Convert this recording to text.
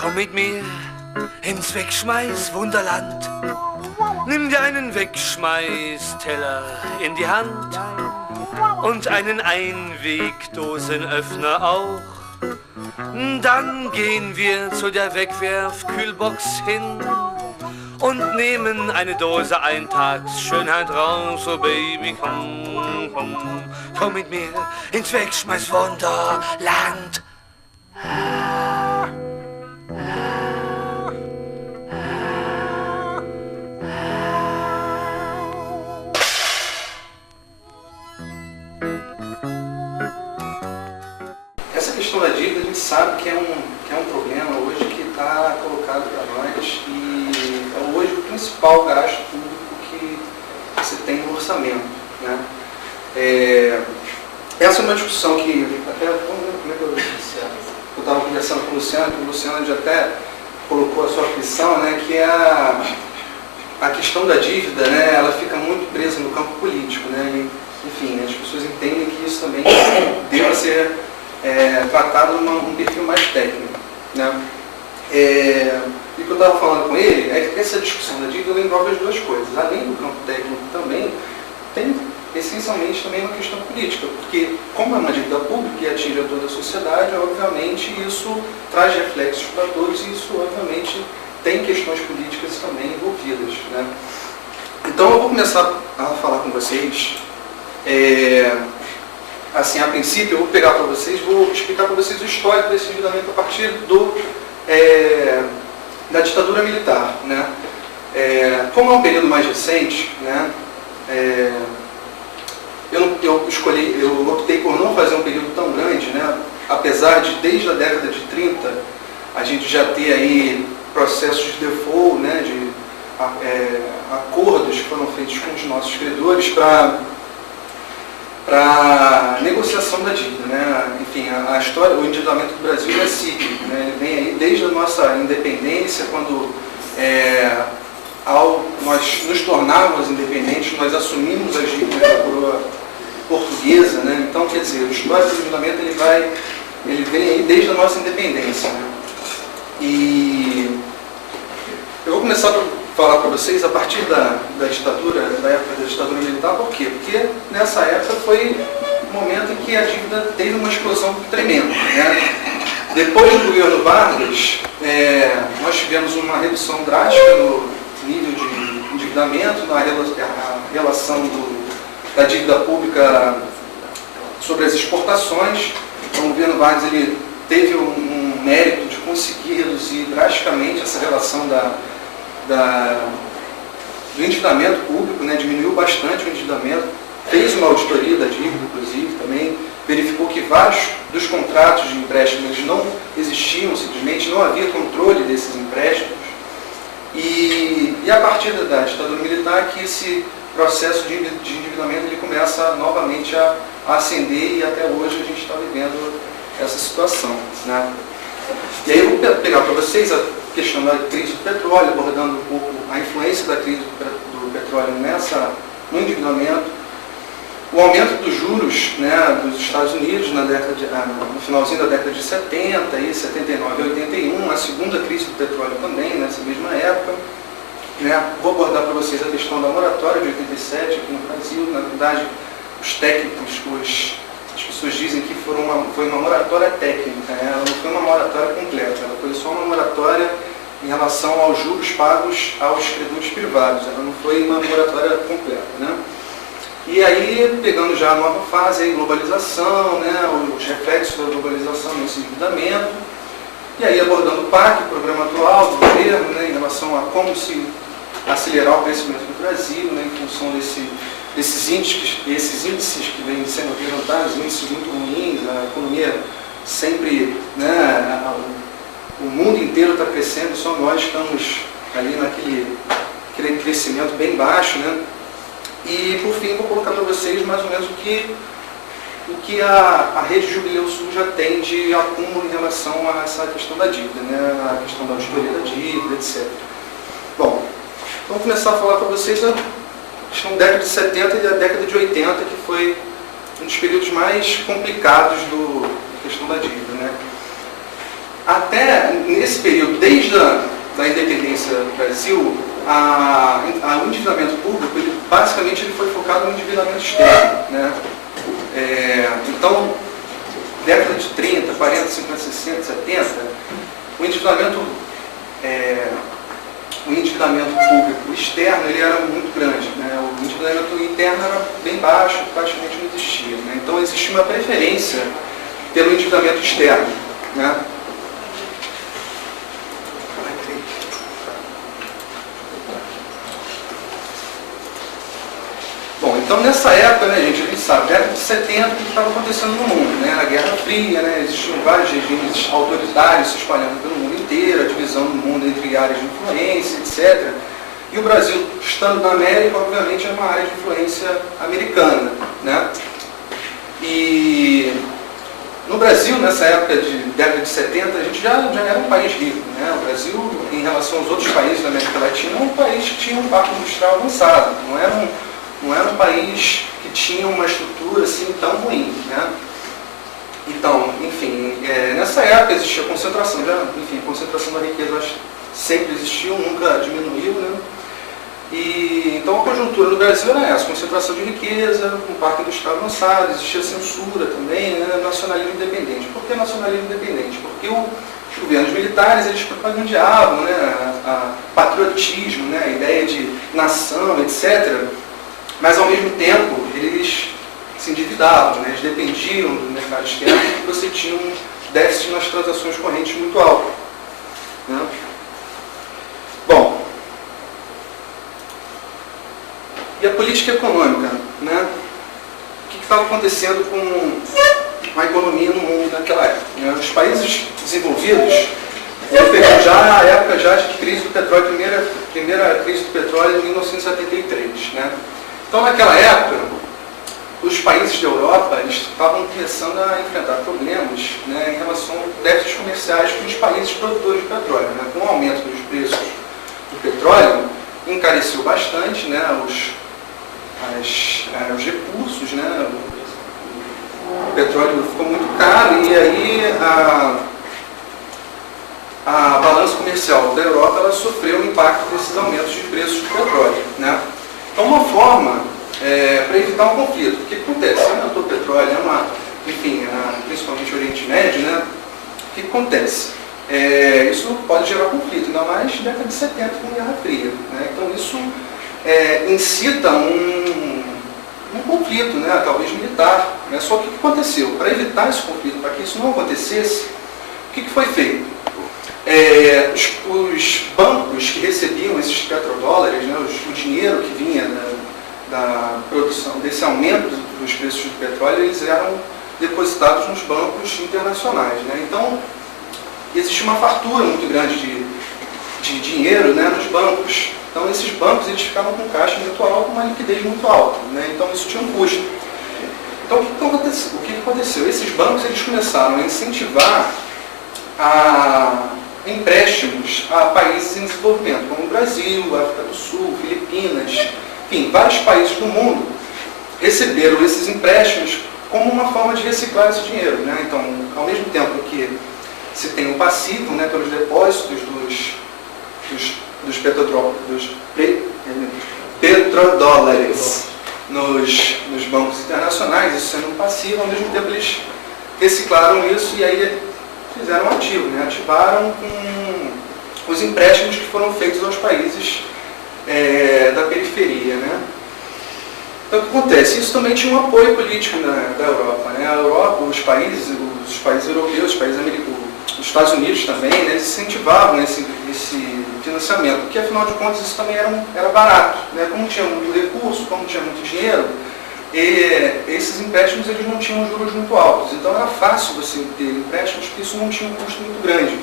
Komm mit mir ins Wegschmeiß-Wunderland. Nimm dir einen Wegschmeißteller in die Hand und einen Einwegdosenöffner auch. Dann gehen wir zu der Wegwerfkühlbox hin und nehmen eine Dose Eintagsschönheit raus. Oh Baby, komm, komm, komm mit mir ins Wegschmeiß-Wunderland. Essa questão da dívida, a gente sabe que é um problema hoje que está colocado para nós e é hoje o principal gasto público que você tem no orçamento, né? Essa é uma discussão que até, vamos ver como é que eu estava conversando com o Luciano, que o Luciano já até colocou a sua aflição, né, que é a questão da dívida, né, ela fica muito presa no campo político, né, e, enfim, as pessoas entendem que isso também deva ser tratado num perfil mais técnico, né. E o que eu estava falando com ele é que essa discussão da dívida envolve as duas coisas. Além do campo técnico também, tem essencialmente também uma questão política, porque como é uma dívida pública e atinge a toda a sociedade, obviamente isso traz reflexos para todos e isso obviamente tem questões políticas também envolvidas, né? Então eu vou começar a falar com vocês, assim, a princípio eu vou pegar para vocês, vou explicar para vocês o histórico desse endividamento a partir da ditadura militar, né? Como é um período mais recente, né? Eu optei por não fazer um período tão grande, né? Apesar de desde a década de 30 a gente já ter aí processos de default, né? De acordos que foram feitos com os nossos credores para negociação da dívida, né? Enfim, a história, o endividamento do Brasil é cíclico, né? Ele vem aí desde a nossa independência, quando nós nos tornávamos independentes, nós assumimos as dívidas da coroa portuguesa, né? Então, quer dizer, o histórico do endividamento ele vem aí desde a nossa independência, né? E eu vou começar a falar para vocês a partir da ditadura, da época da ditadura militar. Por quê? Porque nessa época foi o momento em que a dívida teve uma explosão tremenda, né? Depois do governo Vargas, nós tivemos uma redução drástica no nível de endividamento, na relação da dívida pública sobre as exportações. Então, o governo Vargas ele teve um mérito de conseguir reduzir drasticamente essa relação do endividamento público, né? Diminuiu bastante o endividamento, fez uma auditoria da dívida, inclusive, também verificou que vários dos contratos de empréstimos não existiam, simplesmente não havia controle desses empréstimos. E a partir da ditadura militar que esse processo de endividamento ele começa novamente a ascender e até hoje a gente está vivendo essa situação, né? E aí eu vou pegar para vocês a questão da crise do petróleo, abordando um pouco a influência da crise do petróleo no endividamento, o aumento dos juros, né, dos Estados Unidos no finalzinho da década de 70, e 79 e 81, a segunda crise do petróleo também, nessa mesma época, né? Vou abordar para vocês a questão da moratória de 87 aqui no Brasil. Na verdade, os técnicos, as pessoas dizem que foi uma moratória técnica, né? Ela não foi uma moratória completa, ela foi só uma moratória em relação aos juros pagos aos credores privados, ela não foi uma moratória completa, né? E aí, pegando já a nova fase, a globalização, né, os reflexos da globalização nesse endividamento, e aí abordando o PAC, o programa atual do governo, né, em relação a como se acelerar o crescimento do Brasil, né, em função desses índices que vêm sendo levantados, índices muito ruins, a economia sempre, né, o mundo inteiro está crescendo, só nós estamos ali naquele crescimento bem baixo, né? E, por fim, vou colocar para vocês mais ou menos o que a Rede Jubileu Sul já tem de acúmulo em relação a essa questão da dívida, né? A questão da auditoria da dívida, etc. Bom, então vou começar a falar para vocês a questão da década de 70 e da década de 80, que foi um dos períodos mais complicados do questão da dívida, né? Até nesse período, desde a independência do Brasil, o endividamento público, basicamente ele foi focado no endividamento externo, né? Então, década de 30, 40, 50, 60, 70, o endividamento público externo ele era muito grande, né? O endividamento interno era bem baixo, praticamente não existia, né? Então existia uma preferência pelo endividamento externo, né? Bom, então nessa época, né, gente, a gente sabe, década de 70, o que estava acontecendo no mundo, né? A Guerra Fria, né? Existiam vários regimes autoritários se espalhando pelo mundo inteiro, a divisão do mundo entre áreas de influência, etc. E o Brasil, estando na América, obviamente, é uma área de influência americana, né? E no Brasil, nessa época de década de 70, a gente já era um país rico, né? O Brasil, em relação aos outros países da América Latina, é um país que tinha um parque industrial avançado, não era um país que tinha uma estrutura assim tão ruim, né? Então, enfim, nessa época existia concentração, a concentração da riqueza sempre existiu, nunca diminuiu, né? E, então a conjuntura no Brasil era essa, concentração de riqueza, um parque industrial avançado, existia censura também, né? Nacionalismo independente. Por que nacionalismo independente? Porque os governos militares, eles propagandeavam, né, patriotismo, né, a ideia de nação, etc., mas ao mesmo tempo eles se endividavam, né? Eles dependiam do mercado externo porque você tinha um déficit nas transações correntes muito alto, né? Bom, e a política econômica, né? O que estava acontecendo com a economia no mundo naquela época, né? Os países desenvolvidos pegaram já a época de crise do petróleo, primeira crise do petróleo em 1973, né? Então, naquela época, os países da Europa eles estavam começando a enfrentar problemas, né, em relação a déficits comerciais com os países produtores de petróleo, né? Com o aumento dos preços do petróleo, encareceu bastante, né, os recursos, né? O petróleo ficou muito caro e aí a balança comercial da Europa ela sofreu o impacto desses aumentos de preços do petróleo, né? Então, uma forma para evitar um conflito, o que acontece? Se aumentou o petróleo, principalmente o Oriente Médio, né? O que acontece? Isso pode gerar conflito, ainda mais na década de 70 com a Guerra Fria, né? Então, isso incita um conflito, né? Talvez militar, né? Só que o que aconteceu? Para evitar esse conflito, para que isso não acontecesse, o que foi feito? Os bancos que recebiam esses petrodólares, né, o dinheiro que vinha da produção, desse aumento dos preços do petróleo, eles eram depositados nos bancos internacionais, né? Então, existe uma fartura muito grande de dinheiro, né, nos bancos. Então, esses bancos eles ficavam com caixa muito alta, uma liquidez muito alta, né? Então, isso tinha um custo. Então, o que aconteceu? Esses bancos eles começaram a incentivar empréstimos a países em desenvolvimento, como o Brasil, África do Sul, Filipinas, enfim, vários países do mundo receberam esses empréstimos como uma forma de reciclar esse dinheiro, né? Então, ao mesmo tempo que se tem um passivo, né, pelos depósitos dos petrodólares nos bancos internacionais, isso sendo um passivo, ao mesmo tempo eles reciclaram isso e aí fizeram um ativo, né? Ativaram com os empréstimos que foram feitos aos países da periferia, né? Então, o que acontece? Isso também tinha um apoio político da Europa, né? A Europa, os países europeus, os países americanos, os Estados Unidos também, né? Eles incentivavam esse financiamento, porque afinal de contas isso também era barato, né? Como tinha muito recurso, como tinha muito dinheiro, esses empréstimos eles não tinham juros muito altos, então era fácil você ter empréstimos porque isso não tinha um custo muito grande.